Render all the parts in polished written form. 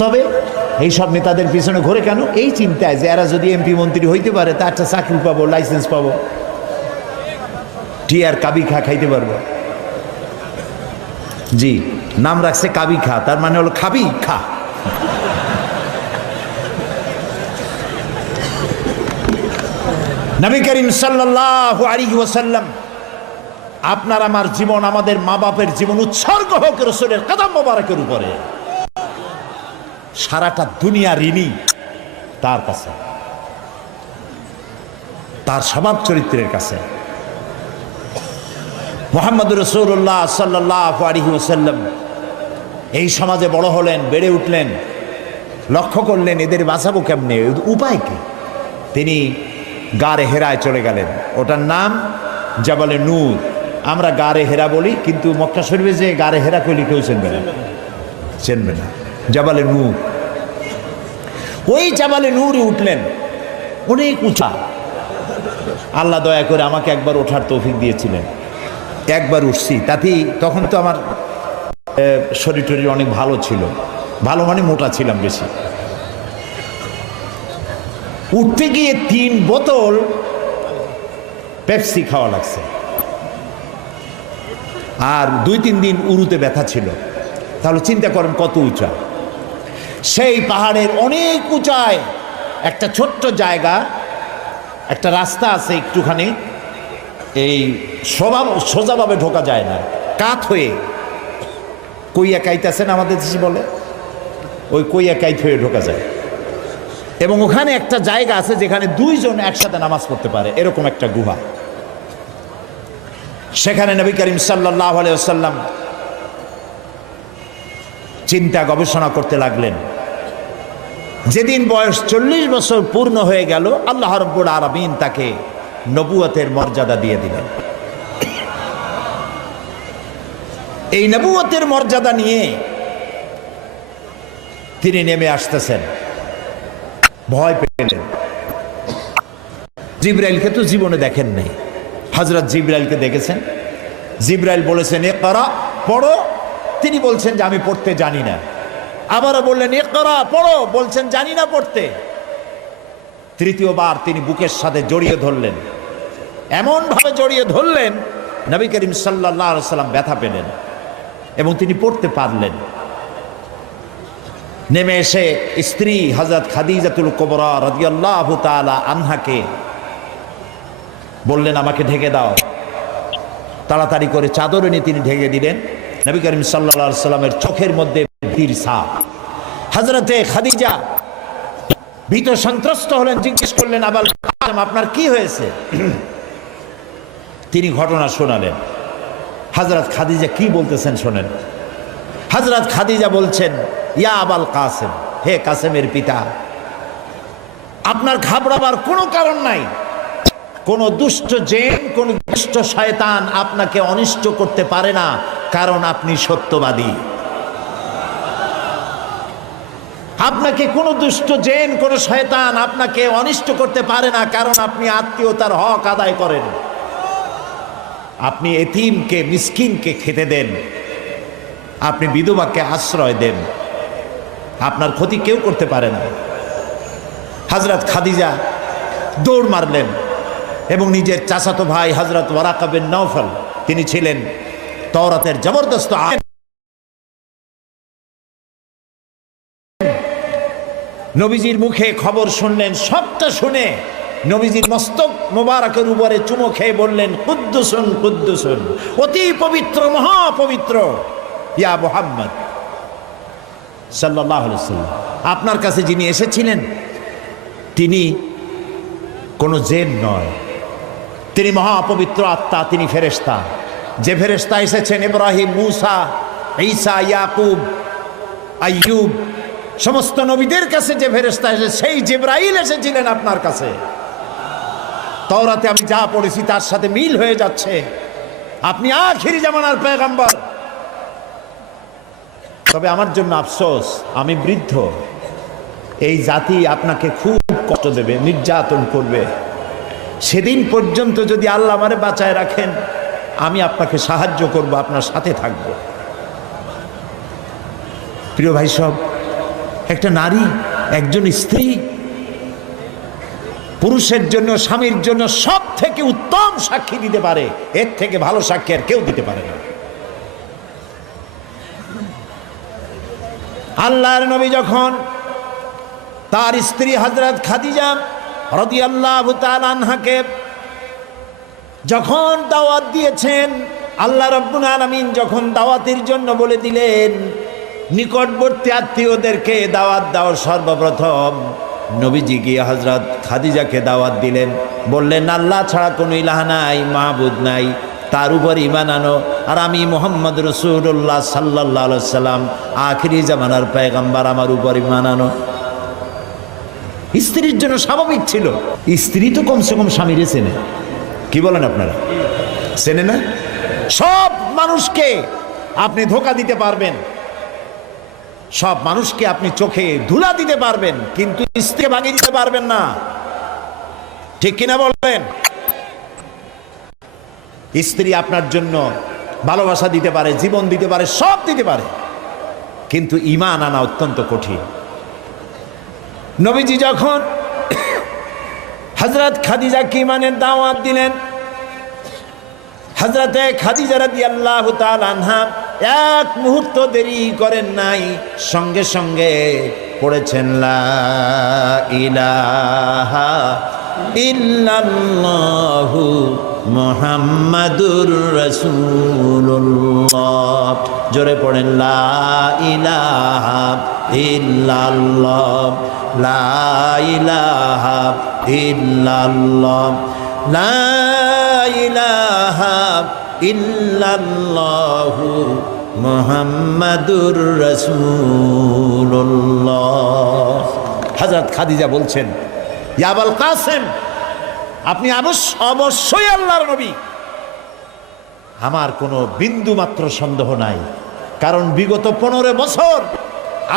তবে এই সব নেতাদের পিছনে ঘোরে কেন? এই চিন্তায় যে এরা যদি এমপি মন্ত্রী হইতে পারে তা একটা চাকরি পাবো, লাইসেন্স পাবো, টিয়ার কাবি খা খাইতে পারবো। জি, নাম রাখছে কাবি খা, তার মানে হলো খাবি খা। নবী করিম সাল্লাল্লাহু আলাইহি ওয়াসাল্লাম, আপনার আমার জীবন, আমাদের মা বাপের জীবন উৎসর্গ হোক রাসূলের কদম মোবারকের উপরে। সারাটা দুনিয়া ঋণী তার কাছে, তার স্বভাব চরিত্রের কাছে। মুহাম্মদুর রাসূলুল্লাহ সাল্লাল্লাহু আলাইহি ওয়াসাল্লাম এই সমাজে বড় হলেন, বেড়ে উঠলেন, লক্ষ্য করলেন এদের বাঁচাবো কেমনে, উপায় কি? তিনি গারে হেরায় চলে গেলেন। ওটার নাম জাবালে নূর। আমরা গারে হেরা বলি, কিন্তু মক্কা শরীফে যে গারে হেরা কইলে কেউ চিনবে না, চিনবে না। জাবালে নূর, ওই জাবালে নূরে উঠলেন, অনেক উঁচা। আল্লাহ দয়া করে আমাকে একবার ওঠার তৌফিক দিয়েছিলেন, একবার উঠছি। তাতেই তখন তো আমার শরীর টরীর অনেক ভালো ছিল, ভালো মানে মোটা ছিলাম বেশি। উঠতে গিয়ে 3 বোতল পেপসি খাওয়া লাগছে, আর 2-3 দিন উরুতে ব্যথা ছিল। তাহলে চিন্তা করেন কত উঁচা। সেই পাহাড়ের অনেক উঁচায় একটা ছোট্ট জায়গা, একটা রাস্তা আছে একটুখানি, এই সোজাভাবে ঢোকা যায় না, কাত হয়ে কইয়া কাইতেছেন আমাদের দেশে বলে, ওই কইয়া কাইত হয়ে ঢোকা যায়। এবং ওখানে একটা জায়গা আছে যেখানে 2 জন একসাথে নামাজ পড়তে পারে, এরকম একটা গুহা। সেখানে নবী করিম সাল্লাল্লাহু আলাইহি ওয়াসাল্লাম চিন্তা গবেষণা করতে লাগলেন। যেদিন বয়স 40 বছর পূর্ণ হয়ে গেল, আল্লাহ রাব্বুল আলামিন তাকে নবুয়তের মর্যাদা দিয়ে দিলেন। এই নবুয়তের মর্যাদা নিয়ে তিনি নেমে আসতেছেন, ভয় পেলেন। জিবরাইলকে তো জীবনে দেখেন নাই, হযরত জিবরাইলকে দেখেছেন। জিবরাইল বলেছেন ইকরা, পড়ো। তিনি বলছেন যে আমি পড়তে জানি না। আবারও বললেন ইকরা, পড়ো, বলছেন জানি না পড়তে। তৃতীয়বার তিনি বুকের সাথে জড়িয়ে ধরলেন, এমন ভাবে জড়িয়ে ধরলেন নবী করিম সাল্লাল্লাহু আলাইহি ওয়াসাল্লাম ব্যথা পেলেন এবং তিনি পড়তে পারলেন। নেমে এসে স্ত্রী হযরত খাদিজাতুল কুবরা রাদিয়াল্লাহু তাআলা আনহাকে বললেন আমাকে ঢেকে দাও। তাড়াতাড়ি করে চাদর এনে তিনি ঢেকে দিলেন। নবী করিম সাল্লাল্লাহু আলাইহি ওয়াসাল্লামের চোখের মধ্যে ভীতির ছাপ। হযরতে খাদিজা ভীত সন্ত্রস্ত হলেন, জিজ্ঞেস করলেন আবাল কাসেম আপনার কি হয়েছে? তিনি ঘটনা শোনালেন। হযরত খাদিজা কি বলতেছেন শোনেন। হযরত খাদিজা বলছেন ইয়া আবাল কাসেম, হে কাসেমের পিতা, আপনার ঘাবড়াবার কোনো কারণ নাই। কোন দুষ্ট জিন, কোন দুষ্ট শয়তান আপনাকে অনিষ্ট করতে পারে না, কারণ আপনি সত্যবাদী। আপনাকে কোনো দুষ্ট জিন, কোন শয়তান আপনাকে অনিষ্ট করতে পারে না, কারণ আপনি আত্মীয়তার হক আদায় করেন। আপনি এতিমকে, মিসকিনকে খেতে দেন, আপনি বিধবাকে আশ্রয় দেন, আপনার ক্ষতি কেউ করতে পারে না। হযরত খাদিজা দৌড় মারলেন এবং নিজের চাচাতো ভাই হযরত ওয়ারাকা বিন নওফল, তিনি ছিলেন তাওরাতের জবরদস্ত আলেম, নবীজির মুখে খবর শুনলেন। সবটা শুনে নবীজির মস্তক মোবারকের উপরে চুমো খেয়ে বললেন কুদ্দুসুন কুদ্দুসুন, অতি পবিত্র, মহাপবিত্র ইয়া মুহাম্মদ সাল্লাল্লাহু আলাইহি ওয়াসাল্লাম, আপনার কাছে যিনি এসেছিলেন তিনি কোনো জিন নয়, তিনি মহাপবিত্র আত্মা, তিনি ফেরেশতা। যে ফেরেশতা এসেছেন ইব্রাহিম, মূসা, ঈসা, ইয়াকুব, আইয়ুব, সমস্ত নবীদের কাছে যে ফেরেশতা এসে, সেই জিবরাইল এসেছিলেন আপনার কাছে। তাওরাতে আমি যা পড়েছি তার সাথে মিল হয়ে যাচ্ছে, আপনি আখিরি জামানার পয়গম্বর। তবে আমার জন্য আফসোস, আমি বৃদ্ধ, এই জাতি আপনাকে খুব কষ্ট দেবে, নির্যাতন করবে। সেদিন পর্যন্ত যদি আল্লাহ আমারে বাঁচায় রাখেন, আমি আপনাকে সাহায্য করব, আপনার সাথে থাকব। প্রিয় ভাই সব, একটা নারী, একজন স্ত্রী পুরুষের জন্য, স্বামীর জন্য সব থেকে উত্তম সাক্ষী দিতে পারে। এর থেকে ভালো সাক্ষী আর কেউ দিতে পারে না। আল্লাহর নবী যখন তার স্ত্রী হযরত খাদিজা রাদিয়াল্লাহু তাআলা আনহাকে যখন দাওয়াত দিয়েছেন, আল্লাহ রাব্বুল আলামিন যখন দাওয়াতের জন্য বলে দিলেন নিকটবর্তী আত্মীয়দেরকে দাওয়াত দাও, সর্বপ্রথম নবীজি গিয়ে হযরত খাদিজাকে দাওয়াত দিলেন, বললেন আল্লাহ ছাড়া কোনো ইলাহ নাই, মাবুদ নাই, তার উপর ঈমান আনো, আর আমি মুহাম্মদ রাসূলুল্লাহ সাল্লাল্লাহু আলাইহি সাল্লাম আখিরি জামানার পয়গম্বর, আমার উপর ঈমান আনো। স্ত্রীর জন্য স্বাভাবিক ছিল। স্ত্রী তো কমসে কম স্বামীরে চেনে, কি বলেন আপনারা? চেনে না? সব মানুষকে আপনি ধোঁকা দিতে পারবেন, সব মানুষকে আপনি চোখে ধুলা দিতে পারবেন, কিন্তু স্ত্রীকে ভাঙিয়ে দিতে পারবেন না। ঠিক কিনা বলবেন? স্ত্রী আপনার জন্য ভালোবাসা দিতে পারে, জীবন দিতে পারে, সব দিতে পারে, কিন্তু ঈমান আনা অত্যন্ত কঠিন। নবীজি যখন হযরত খাদিজাকে ঈমানের দাওয়াত দিলেন, হযরতে খাদিজা রাদিয়াল্লাহু তাআলা আনহা এক মুহূর্ত দেরি করেন নাই, সঙ্গে সঙ্গে পড়েছেন লা ইলাহা ইল্লাল্লাহু মুহাম্মাদুর রাসূলুল্লাহ। জোরে পড়েন লা ইলাহা ইল্লাল্লাহ, লা ইলাহা ইল্লাল্লাহ, লা ইলাহা ইল্লাল্লাহু মুহাম্মাদুর রাসূলুল্লাহ। হযরত খাদিজা বলছেন, ইয়া আবুল কাসেম, আপনি অবশ্যই আল্লাহর নবী। আমার কোনো বিন্দু মাত্র সন্দেহ নাই, কারণ বিগত 15 বছর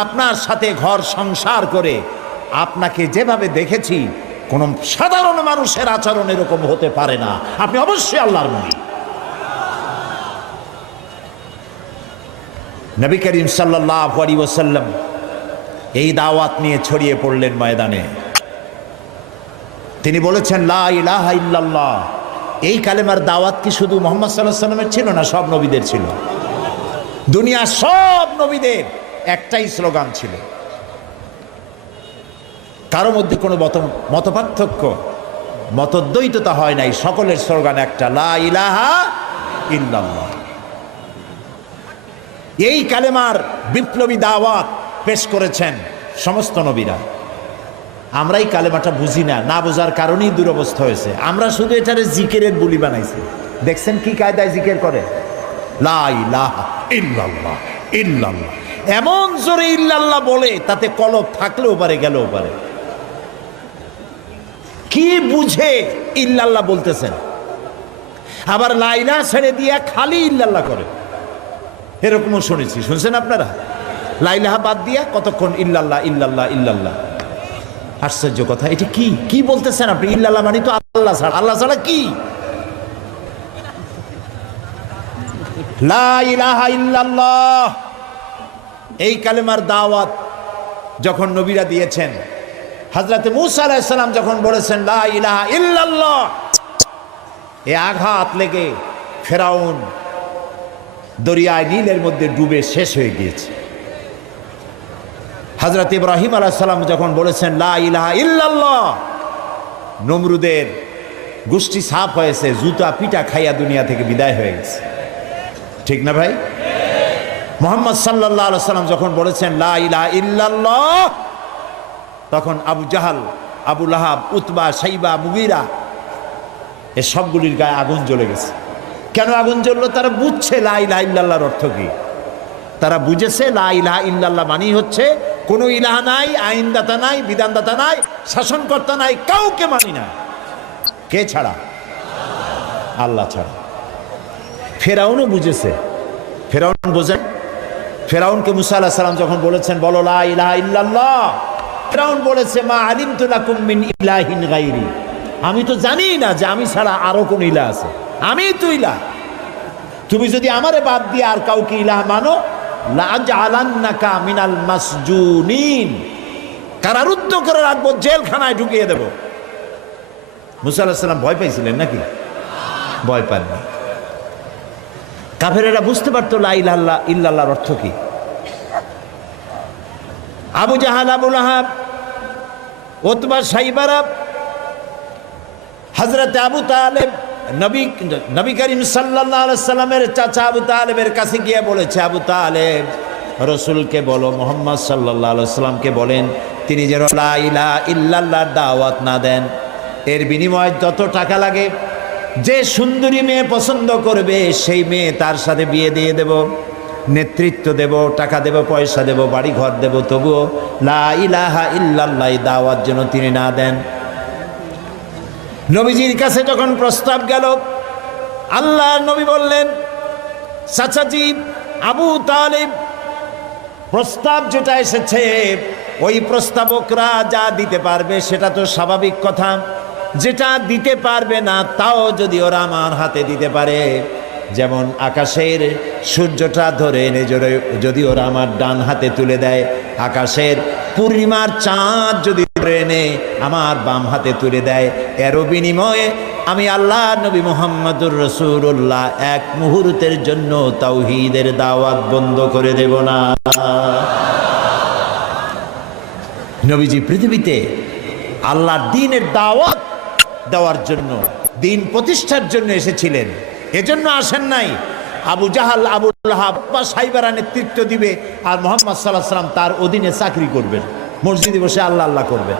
আপনার সাথে ঘর সংসার করে আপনাকে যেভাবে দেখেছি, কোন সাধারণ মানুষের আচরণ এরকম হতে পারে না। আপনি অবশ্যই আল্লাহর নবী। নবী করিম সাল্লাল্লাহু আলাইহি ওয়াসাল্লাম এই দাওয়াত নিয়ে ছড়িয়ে পড়লেন ময়দানে। তিনি বলেছেন লা ইলাহা ইল্লাল্লাহ। এই কালেমার দাওয়াত কি শুধু মুহাম্মদ সাল্লাল্লাহু আলাইহি ওয়াসাল্লামের ছিল না, সব নবীদের ছিল। দুনিয়ার সব নবীদের একটাই স্লোগান ছিল, কারো মধ্যে কোনো মতপার্থক্য, মতদ্বৈততা হয় নাই, সকলের স্লোগান একটা, লা ইলাহা ইল্লাল্লাহ। এই কালেমার বিপ্লবী দাওয়াত পেশ করেছেন সমস্ত নবীরা। আমরা এই কালেমাটা বুঝি না, না বোঝার কারণেই দুরবস্থা হয়েছে। আমরা শুধু এটারে জিকিরের বুলি বানাইছি। দেখছেন কি কায়দায় জিকির করে, লা ইলাহা ইল্লাল্লাহ ইল্লাল্লাহ, এমন জোরে ইল্লাল্লাহ বলে তাতে কলব থাকলেও পারে, গেলেও পারে। কি বুঝে ইল্লাল্লাহ বলতেছেন? আবার লা ইলাহা ছেড়ে দিয়ে খালি ইল্লাল্লাহ করে, এরকমও শুনেছি। শুনছেন আপনারা? লা ইলাহা বাদ দিয়া কতক্ষণ ইল্লাল্লাহ ইল্লাল্লাহ ইল্লাল্লাহ। আশ্চর্য কথা, এটা কি কি বলতেছেন আপনি? ইল্লাল্লাহ মানে তো আল্লাহ ছাড়া। আল্লাহ ছাড়া কি? লা ইলাহা ইল্লাল্লাহ, এই কালেমার দাওয়াত যখন নবীরা দিয়েছেন, হযরত মূসা আলাইহিস সালাম যখন বলেছেন লা ইলাহা ইল্লাল্লাহ, এ আঘাত লেগে ফেরাউন দরিয়ায় নীলের মধ্যে ডুবে শেষ হয়ে গিয়েছে। হযরত ইব্রাহিম আলাইহিস সালাম যখন বলেছেন লা ইলাহা ইল্লাল্লাহ, নমরুদের গোষ্ঠী সাফ হয়েছে, জুতা পিটা খাইয়া দুনিয়া থেকে বিদায় হয়ে গেছে। ঠিক না ভাই? মুহাম্মদ সাল্লাল্লাহু আলাইহি সাল্লাম যখন বলেছেন লা ইলাহা ইল্লাল্লাহ, তখন আবু জাহাল, আবু লাহাব, উতবা, শাইবা, মুগীরা, এ সবগুলির গায়ে আগুন জ্বলে গেছে। কেন আগুন জ্বললো? তারা বুঝছে লা ইলাহা ইল্লাল্লাহর অর্থ কি। তারা বুঝেছে লা ইলাহা ইল্লাল্লাহ মানেই হচ্ছে কোনো ইলাহা নাই, আইনদাতা নাই, বিধানদাতা নাই, শাসনকর্তা নাই, কাউকে মানি না। কে ছাড়া? আল্লাহ ছাড়া। ফেরাউনও বুঝেছে। ফেরাউন বোঝেন? ফেরাউনকে মুসা আলাইহিস সালাম যখন বলেছেন বলো লা ইলাহা ইল্লাল্লাহ, ফেরাউন বলেছে মা আলিমতু লাকুম মিন ইলাহিন গায়রি, আমি তো জানি না যে আমি ছাড়া আরো কোন ইলাহ আছে, আমি তো ইলাহ। তুমি যদি আমারে বাদ দিয়ে আর কাউকে ইলাহ মানো, লাআজআলান্নাকা মিনাল মাসজুনিন, কারারুদ্ধ করে রাখবো, জেলখানায় ঢুকিয়ে দেব। মুসা আলাইহিস সালাম ভয় পাইছিলেন নাকি? ভয় পাননি। কাফেরেরা বুঝতে পারতো লা ইলাহা ইল্লাল্লাহর অর্থ কি। আবু জাহাল, আবু লাহাব, উতবা, সাইবারা, হযরত আবু তালেব নবী করিম সাল্লাল্লাহু আলাইহি সাল্লামের চাচা আবু তালেবের কাছে গিয়ে বলেছে, আবু তালেব, রসুলকে বলো, মুহাম্মদ সাল্লাল্লাহু আলাইহি সাল্লামকে বলেন তিনি যেন লা ইলাহা ইল্লাল্লাহর দাওয়াত না দেন। এর বিনিময়ে যত টাকা লাগে, যে সুন্দরী মেয়ে পছন্দ করবে সেই মেয়ে তার সাথে বিয়ে দিয়ে দেব, নেতৃত্ব দেব, টাকা দেব, পয়সা দেব, বাড়ি ঘর দেব, তবুও লা ইলাহা ইল্লাল্লাহ দাওয়াত যেন তিনি না দেন। নবীজির কাছে যখন প্রস্তাব গেল, আল্লাহ নবী বললেন, চাচাজি আবু তালিব, প্রস্তাব যেটা এসেছে ওই প্রস্তাবকরা যা দিতে পারবে সেটা তো স্বাভাবিক কথা, যেটা দিতে পারবে না তাও যদি ওরা আমার হাতে দিতে পারে, যেমন আকাশের সূর্যটা ধরে এনে যদি ওরা আমার ডান হাতে তুলে দেয়, আকাশের পূর্ণিমার চাঁদ যদি ধরে এনে আমার বাম হাতে তুলে দেয়, এরও বিনিময়ে আমি আল্লাহ নবী মুহাম্মদুর রাসূলুল্লাহ এক মুহূর্তের জন্য তাওহীদের দাওয়াত বন্ধ করে দেব না। নবীজি পৃথিবীতে আল্লাহর দ্বীনের দাওয়াত দেওয়ার জন্য, দ্বীন প্রতিষ্ঠার জন্য এসেছিলেন। এজন্য আসেন নাই আবু জাহাল, আবু লাহাব বা সাইবারা নেতৃত্ব দিবে আর মুহাম্মদ সাল্লাল্লাহু আলাইহি সাল্লাম তার অধীনে চাকরি করবেন, মসজিদে বসে আল্লাহ আল্লাহ করবেন।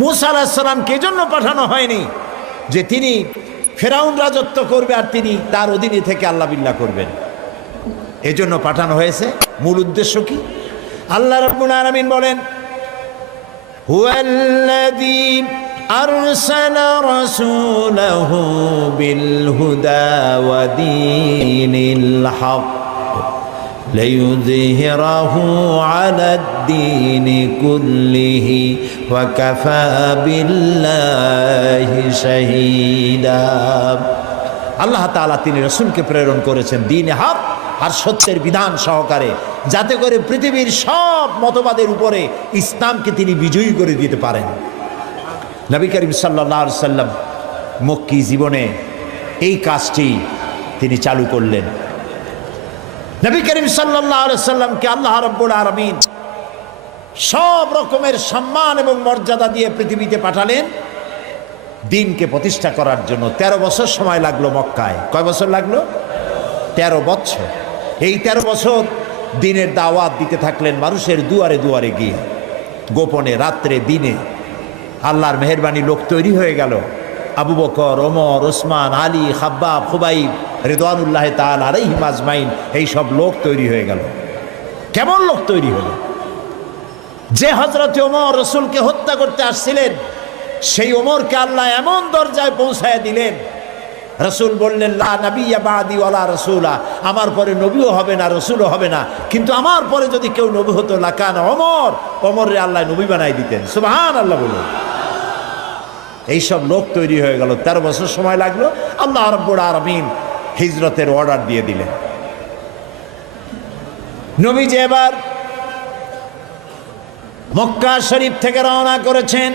মূসা আলাইহিস সালামকে এজন্য পাঠানো হয়নি যে তিনি ফেরাউন রাজত্ব করবে আর তিনি তার অধীনে থেকে আল্লাহ বিল্লাহ করবেন। এজন্য পাঠানো হয়েছে। মূল উদ্দেশ্য কি? আল্লাহ রাব্বুল আলামিন বলেন, হুয়াল্লাযী আরসালা রাসূলাহু বিল হুদা ওয়া দীনিল হক লিইয়ুযহিরাহু আলাদ-দীনি কুল্লিহি ওয়া কাফা বিল্লাহি শাহীদা। আল্লাহ তাআলা তিনি রাসূলকে প্রেরণ করেছেন দ্বীনে হক আর সত্যের বিধান সহকারে, যাতে করে পৃথিবীর সব মতবাদের উপরে ইসলামকে তিনি বিজয়ী করে দিতে পারেন। নবী করিম সাল্লাল্লাহু আলাইহি সাল্লাম মক্কি জীবনে এই কাজটি তিনি চালু করলেন। নবী করিম সাল্লাল্লাহু আলাইহি সাল্লামকে আল্লাহ রাব্বুল আলামিন সব রকমের সম্মান এবং মর্যাদা দিয়ে পৃথিবীতে পাঠালেন দ্বীনকে প্রতিষ্ঠা করার জন্য। 13 বছর সময় লাগলো মক্কায়। কয় বছর লাগলো? 13 বছর। এই 13 বছর দ্বীনের দাওয়াত দিতে থাকলেন মানুষের দুয়ারে দুয়ারে গিয়ে, গোপনে, রাত্রে, দিনে। আল্লাহর মেহেরবানি লোক তৈরি হয়ে গেল। আবু বকর, ওমর, ওসমান, আলী, খাব্বাব, খুবাইব রিদওয়ানুল্লাহ তাআলা আলাইহিম আজমাইন, এই সব লোক তৈরি হয়ে গেল। কেমন লোক তৈরি হলো? যে হযরত ওমর রাসূলকে হত্যা করতে আসছিলেন, সেই ওমরকে আল্লাহ এমন দরজায় পৌঁছায় দিলেন, রাসূল বললেন, লা নাবিয়্যা বা'দি ওয়ালা রাসূলা, আমার পরে নবীও হবে না, রাসূলও হবে না, কিন্তু আমার পরে যদি কেউ নবী হতো লাকানা ওমর, ওমরে আল্লাহ নবী বানাই দিতেন। সুবহানাল্লাহ বলুন। এইসব লোক তৈরি হয়ে গেল। 13 বছর সময় লাগলো। আল্লাহ রাব্বুল আলামিন হিজরতের অর্ডার দিয়ে দিলেন। নবীজি এবার মক্কা শরীফ থেকে রওনা করেছেন।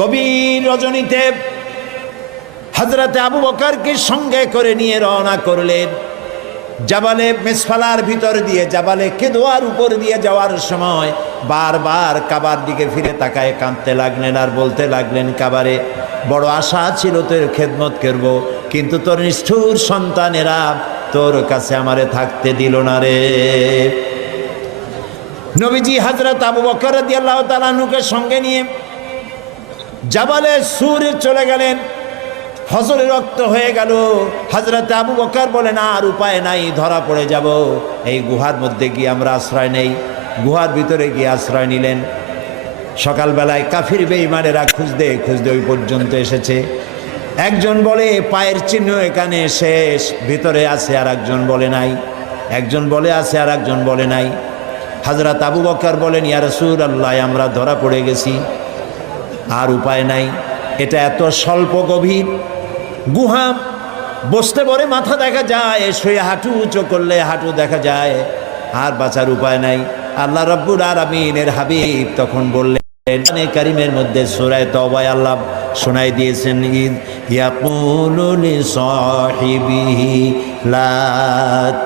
গভীর রজনীতে হযরত আবু বকরকে সঙ্গে করে নিয়ে রওনা করলেন। জাবালে মেসফালার ভিতর দিয়ে, জাবালে কেদোয়ার উপর দিয়ে যাওয়ার সময় বারবার কাবার দিকে ফিরে তাকায় কাঁদতে লাগলেন আর বলতে লাগলেন, কাবারে বড় আশা ছিল তোর খেদমত করব, কিন্তু তোর নিষ্ঠুর সন্তানেরা তোর কাছে আমারে থাকতে দিল না রে। নবীজি হযরত আবু বকর রাদিয়াল্লাহু তাআলা আনহুকে সঙ্গে নিয়ে জাবালে সুরে চলে গেলেন। হজরে রক্ত হয়ে গেল। হযরত আবু বকর বলেন, আর উপায় নাই, ধরা পড়ে যাব। এই গুহার মধ্যে গিয়ে আমরা আশ্রয় নেই। গুহার ভিতরে গিয়ে আশ্রয় নিলেন। সকালবেলায় কাফির বেঈমানেরা খুঁজতে খুঁজতে ওই পর্যন্ত এসেছে। একজন বলে পায়ের চিহ্ন এখানে শেষ, ভিতরে আছে, আর একজন বলে নাই। একজন বলে আছে, আর একজন বলে নাই। হযরত আবু বকর বলেন, ইয়া রাসূলুল্লাহ, আমরা ধরা পড়ে গেছি, আর উপায় নাই। এটা এত স্বল্প গভীর গুহা, বসতে পরে মাথা দেখা যায়, শুয়ে হাঁটু উঁচু করলে হাঁটু দেখা যায়। আর বাঁচার উপায় নাই। আল্লাহ রাব্বুল আলামিনের হাবিব তখন বললেন, কোরআনে কারীমের মধ্যে সূরা তওবায় আল্লাহ শোনাই দিয়েছেন, ইদ ইয়াকুলু লিসাহিবিহি লা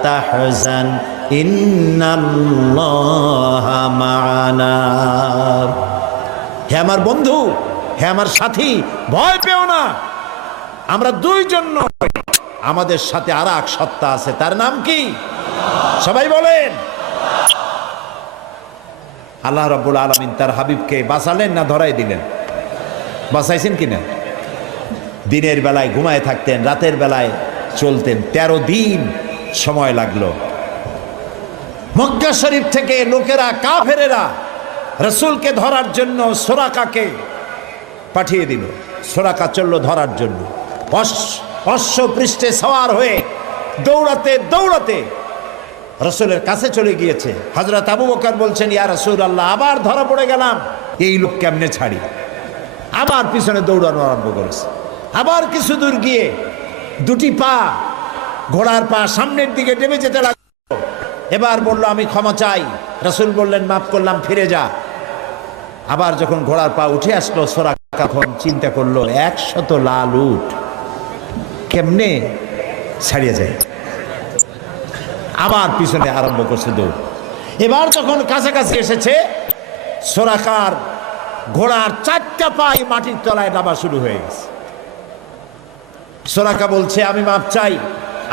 তাহজান ইন্নাল্লাহা মা'ানা। হে আমার বন্ধু, হে আমার সাথী, ভয় পেও না, আমরা দুইজন নই, আমাদের সাথে আর এক সত্তা আছে, তার নাম কি? সবাই বলেন। আল্লাহ রাব্বুল আলামিন তার হাবিবকে বাঁচালেন না ধরাই দিলেন? বাঁচাইছেন কিনা? দিনের বেলায় ঘুমায় থাকতেন, রাতের বেলায় চলতেন, 13 দিন সময় লাগলো। মক্কা শরীফ থেকে লোকেরা, কাফেরেরা রাসূলকে ধরার জন্য সুরাকাকে পাঠিয়ে দিল। সুরাকা চলল ধরার জন্য, অশ্ব পৃষ্ঠে সওয়ার হয়ে দৌড়াতে দৌড়াতে রাসূলের কাছে চলে গিয়েছে। হযরত আবু বকর বলছেন, ইয়া রাসূলুল্লাহ, আবার ধরা পড়ে গেলাম, এই লোক কেমনে ছাড়ি? আবার পিছনে দৌড়ানো আরম্ভ করেছে। আবার কিছু দূর গিয়ে দুটি পা, ঘোড়ার পা সামনের দিকে নেমে যেতে লাগলো। এবার বলল, আমি ক্ষমা চাই। রাসূল বললেন, মাফ করলাম, ফিরে যা। আবার যখন ঘোড়ার পা উঠে আসলো, সুরাকা তখন চিন্তা করলো, 100 লাল উট কেমনে ছাড়িয়ে যায়। আবার পিছনে আরম্ভ করছে দৌড়। এবার যখন কাছাকাছি এসেছে, সুরাকার ঘোড়ার 4টা পাই মাটির তলায় নামা শুরু হয়ে গেছে। সুরাকা বলছে, আমি মাপ চাই,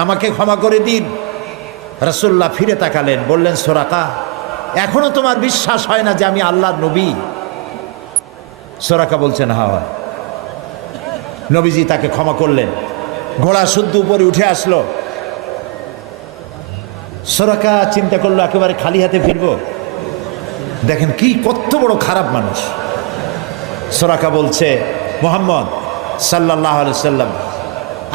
আমাকে ক্ষমা করে দিন। রাসূলুল্লাহ ফিরে তাকালেন, বললেন, সুরাকা, এখনো তোমার বিশ্বাস হয় না যে আমি আল্লাহর নবী? সুরাকা বলছেন, হ্যাঁ। নবীজি তাকে ক্ষমা করলেন। ঘোড়া শুদ্ধ উপরে উঠে আসলো। সুরাকা চিন্তা করলো, একেবারে খালি হাতে ফিরবো? দেখেন কি কত বড় খারাপ মানুষ। সুরাকা বলছে, মুহাম্মদ সাল্লাল্লাহু আলাইহি সাল্লাম,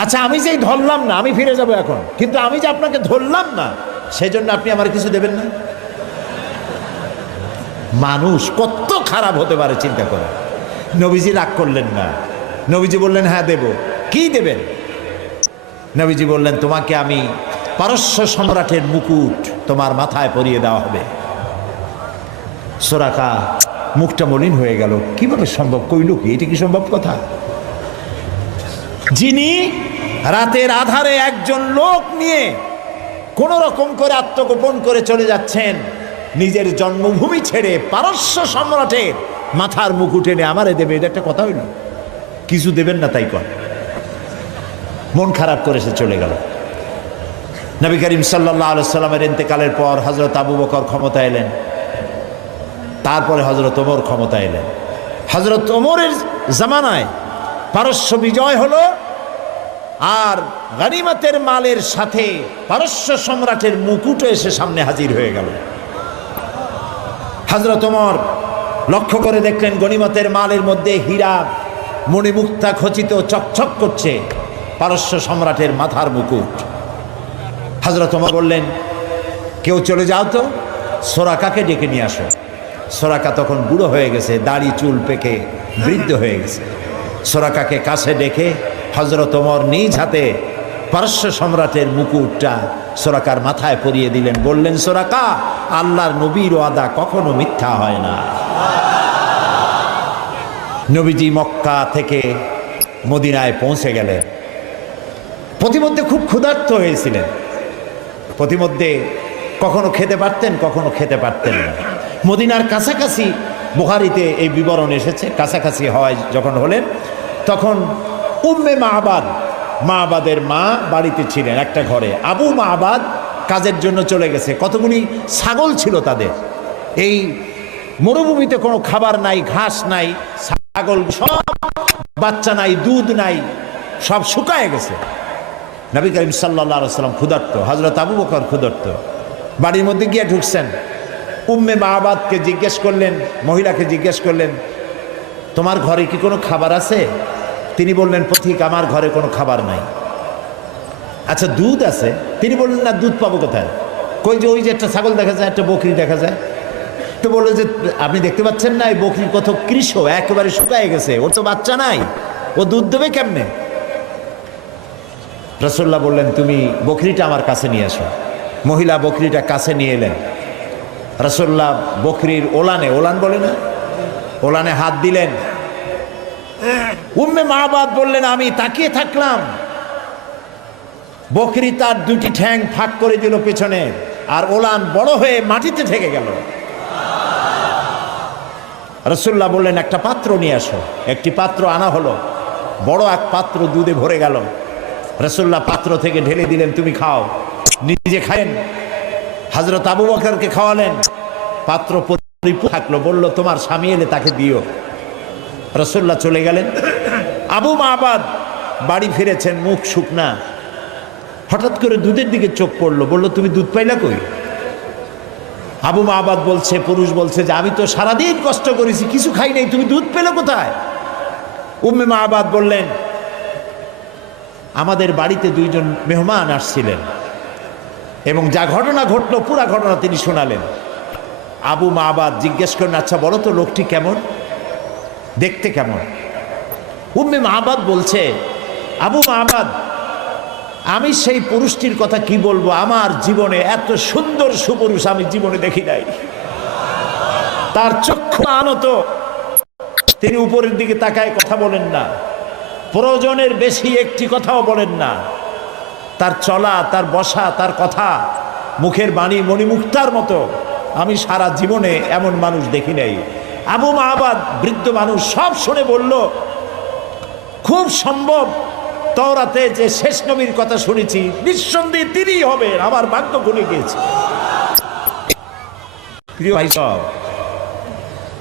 আচ্ছা আমি যেই ধরলাম না, আমি ফিরে যাব এখন, কিন্তু আমি যে আপনাকে ধরলাম না, সেই জন্য আপনি আমার কিছু দেবেন না? মানুষ কত খারাপ হতে পারে চিন্তা করে। নবীজি রাগ করলেন না। নবীজি বললেন, হ্যাঁ দেব। কি দেবেন? নবীজি বললেন, তোমাকে আমি পারস্য সম্রাটের মুকুট তোমার মাথায় পরিয়ে দেওয়া হবে। সুরাকা মুখটা মলিন হয়ে গেল। কিভাবে সম্ভব? কইল কি? এটা কি সম্ভব কথা? যিনি রাতের আধারে একজন লোক নিয়ে কোন রকম করে আত্মগোপন করে চলে যাচ্ছেন, নিজের জন্মভূমি ছেড়ে পারস্য সম্রাটের মাথার মুকুট এনে আমারে দেবে, এটা একটা কথা হইল? কিছু দেবেন না তাই কর। মন খারাপ করে সে চলে গেল। নবী করিম সাল্লাল্লাহু আলাইহি সাল্লামের ইন্তেকালের পর হযরত আবু বকর ক্ষমতা এলেন, তারপরে হযরত ওমর ক্ষমতা এলেন। হযরত ওমরের জামানায় পারস্য বিজয় হলো, আর গনিমতের মালের সাথে পারস্য সম্রাটের মুকুটও এসে সামনে হাজির হয়ে গেল। হযরত ওমর লক্ষ্য করে দেখলেন গনিমতের মালের মধ্যে হীরা মণিমুক্তা খচিত চকচক করছে, পারস্য সম্রাটের মাথার মুকুট। হযরত ওমর বললেন, কেউ চলে যাও তো, সুরাকাকে ডেকে নিয়ে আসো। সুরাকা তখন বুড়ো হয়ে গেছে, দাড়ি চুল পেকে বৃদ্ধ হয়ে গেছে। সুরাকাকে কাছে ডেকে হযরত ওমর নিজ হাতে পারস্য সম্রাটের মুকুটটা সুরাকার মাথায় পরিয়ে দিলেন। বললেন, সুরাকা, আল্লাহর নবীর ওয়াদা কখনো মিথ্যা হয় না। নবীজি মক্কা থেকে মদিনায় পৌঁছে গেলেন। প্রতিমধ্যে খুব ক্ষুধার্ত হয়েছিলেন। প্রতিমধ্যে কখনো খেতে পারতেন, কখনো খেতে পারতেন না। মদিনার কাছাকাছি, বুখারীতে এই বিবরণ এসেছে, কাছাকাছি হওয়ায় যখন হলেন, তখন উম্মে মা'বাদের মা বাড়িতে ছিলেন একটা ঘরে। আবু মা'বাদ কাজের জন্য চলে গেছে। কতগুলি ছাগল ছিল তাদের। এই মরুভূমিতে কোনো খাবার নাই, ঘাস নাই, ছাগল সব, বাচ্চা নাই, দুধ নাই, সব শুকায় গেছে। নবী করিম সাল্লাল্লাহু আলাইহি ওয়াসাল্লাম ক্ষুধার্ত, হযরত আবু বকর ক্ষুধার্ত। বাড়ির মধ্যে গিয়ে ঢুকছেন। উম্মে মা'বাদকে জিজ্ঞেস করলেন, মহিলাকে জিজ্ঞেস করলেন, তোমার ঘরে কি কোনো খাবার আছে? তিনি বললেন, পথিক, আমার ঘরে কোনো খাবার নাই। আচ্ছা, দুধ আছে? তিনি বললেন, না, দুধ পাবো কোথায়? কই যে ওই যে একটা ছাগল দেখা যায়, একটা বকরি দেখা যায়। তো বললো যে, আপনি দেখতে পাচ্ছেন না, এই বকরি কত কৃষ, একেবারে শুকায় গেছে, ওর তো বাচ্চা নাই, ও দুধ দেবে কেমনে? রাসূলুল্লাহ বললেন, তুমি বকরিটা আমার কাছে নিয়ে আসো। মহিলা বকরিটা কাছে নিয়ে এলেন। রাসূলুল্লাহ বকরির ওলানে, ওলান বলে না, ওলানে হাত দিলেন। উম্মে মাবাদ বললেন, আমি তাকিয়ে থাকলাম, বকরি তার দুটি ঠ্যাং ফাঁক করে দিল পেছনে, আর ওলান বড় হয়ে মাটিতে ঠেকে গেল। রাসূলুল্লাহ বললেন, একটা পাত্র নিয়ে আসো। একটি পাত্র আনা হলো, বড় এক পাত্র দুধে ভরে গেল। রাসূলুল্লাহ পাত্র থেকে ঢেলে দিলেন, তুমি খাও। নিজে খায়েন, হযরত আবু বকরকে খাওয়ালেন। পাত্র পরিপূর্ণ থাকলো। বলল, তোমার স্বামী এলে তাকে দিও। রাসূলুল্লাহ চলে গেলেন। আবু মাবাদ বাড়ি ফিরেছেন, মুখ শুকনা। হঠাৎ করে দুধের দিকে চোখ পড়লো। বলল, তুমি দুধ পাইলা কই? আবু মাবাদ বলছে, পুরুষ বলছে যে আমি তো সারাদিন কষ্ট করেছি, কিছু খাই নাই, তুমি দুধ পেলে কোথায়? উম্মে মাবাদ বললেন, আমাদের বাড়িতে দুইজন মেহমান আসছিলেন এবং যা ঘটনা ঘটলো পুরা ঘটনা তিনি শোনালেন। আবু মাবাদ জিজ্ঞেস করেন, আচ্ছা বলো তো লোকটি কেমন, দেখতে কেমন? উম্মে মাবাদ বলছে, আবু মাবাদ, আমি সেই পুরুষটির কথা কি বলবো, আমার জীবনে এত সুন্দর সুপুরুষ আমি জীবনে দেখি নাই। তার চক্ষু আনত, তিনি উপরের দিকে তাকায় কথা বলেন না, প্রয়োজনের বেশি একটি কথাও বলেন না। তার চলা, তার বসা, তার কথা, মুখের বাণী মণিমুক্তার মতো আমি সারা জীবনে এমন মানুষ দেখি নাই। আবু মাবাদ বৃদ্ধ মানুষ সব শুনে বলল, খুব সম্ভব তাওরাতে যে শেষ নবীর কথা শুনেছি নিঃসন্দেহে তিনিই হবেন, আমার ভাগ্য খুলে গিয়েছে। প্রিয় ভাই সব,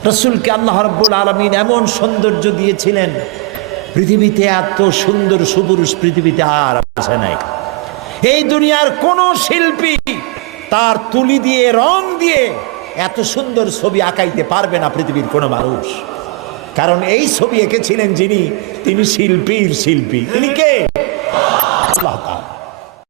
রাসূলকে আল্লাহ রাব্বুল আলামিন এমন সৌন্দর্য দিয়েছিলেন, পৃথিবীতে এত সুন্দর সুপুরুষ পৃথিবীতে আর আসে নাই। এই দুনিয়ার কোন শিল্পী তার তুলি দিয়ে রং দিয়ে এত সুন্দর ছবি আঁকাইতে পারবে না পৃথিবীর কোনো মানুষ। কারণ এই ছবি এঁকেছিলেন যিনি, তিনি শিল্পীর শিল্পী। তিনি কে? আল্লাহ তাআলা।